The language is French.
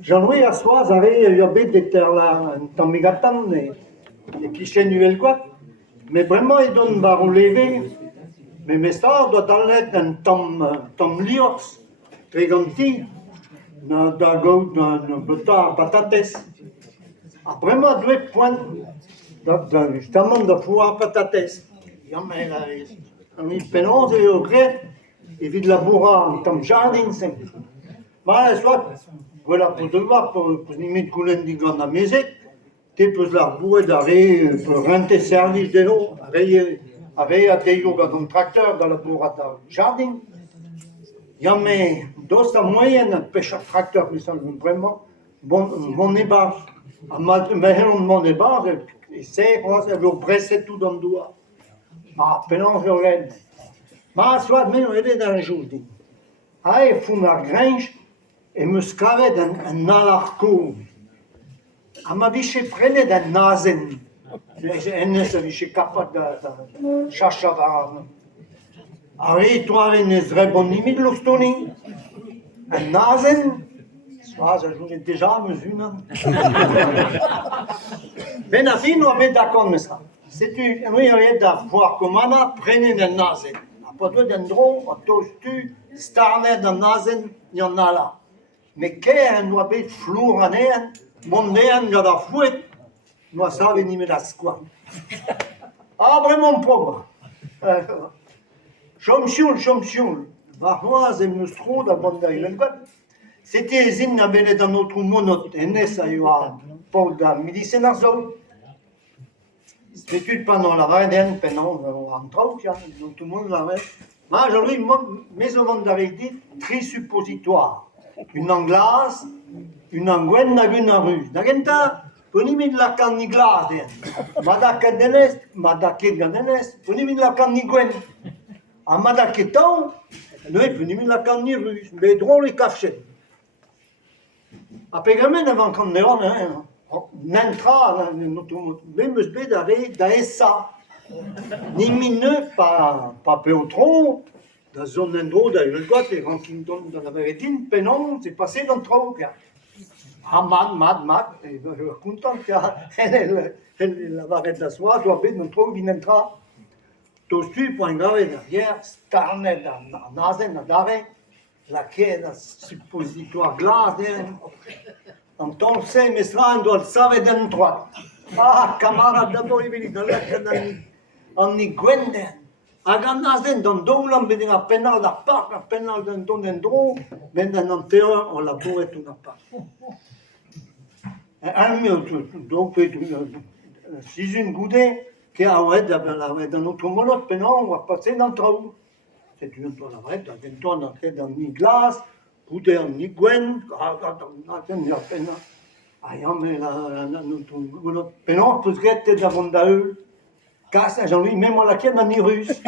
Jean-Louis, à soir, il y a des terres là, en mégatan, et qui chaînent du quoi. Mais vraiment, ils donnent va relever. Mais ça, doit aller un tom liors, très gentil, d'un goût, d'un bâtard, patates. Après, moi, deux points, justement, de foie patates. Il y a un pénose et au gré, et vide la bourra en tom jardin, c'est. Mais soit, voilà, pour te voir, pour limite couler une grande musique, tu peux la bourrer d'arrêt, pour renter service de l'eau, arrêter à des jours dans un tracteur dans la bourra du jardin. Il y a mais d'autres moyens, pêcheur tracteur, mais ça, vraiment, bon ébar. Mais mon ébar, et c'est, je vais presser tout dans le doigt. Mais, pendant que je regarde. Mais, soit, mais, on est dans le jour. Ah, il faut la grange, et me scavait un alarco. A ma vice prene da nasen. Enne se vice capable de chercher à Ari, toi, ne serait bon limite l'ostoni. Un nasen. Soit, je l'ai déjà mesuré. Ben, à fin, on est d'accord avec ça. C'est une, oui, on est d'avoir comme Anna, prenez un nasen. Après tout, d'un drôle, on tostu, starnet d'un nasen, il y en a là. Mais qu'est-ce qu'on doit être flou en air, mondéen, il y a la fouette, nous savons venir la squat. Ah, vraiment pauvre. Chomchioul, Varoise et Mustro, d'abord d'ailleurs. C'était les îles n'avaient dans notre monote, et n'est-ce pas, pour la médecine arzo. C'était pendant la Varden, pendant en troc, donc tout le monde l'avait. Mais aujourd'hui, mes hommes d'avait dit, très suppositoire. Une anglaise, une anglaise, une russe. N'agenta, ponimi de la canne ni glace. Madaka denest, madake ganenest, ponimi de la canne ni gwen. A madake ton, noi ponimi de la canne ni russe. Mais drôle et café. A pegamen avant qu'on ne on, n'entra, même se bédare d'ASA. Ni mineux, pas péotron. Dans zone endroit, dans le goût, et Rankington dans la Vérétine, pénon, c'est passé dans le trou. Ah, mad, et je suis content qu'elle la varette de la soie, soit bête dans le trou, il entra. Tostu, pour un grave derrière, starnet en nazen, d'arrêt, la quai, la suppositoire glace, en temps, c'est, mais cela, on doit le savoir dans le trou. Ah, camarade, d'abord, il est dans la canne, en y gwenden. A gannazen dans doulam bedin a penal da parc, a penal d'un don d'endro, ben d'un antérieur on la bourre tout n'a pas. Un mieux donc si une goudée qui a ouais dans notre monote penal on va passer dans le trou. C'est une toile à vrai, dans une toile dans une glace, goudée en iguen, dans une penal. Ayant mais notre monote penal peut se guetter d'avant d'eux. Casse, Jean-Louis, même la quête n'a ni russe.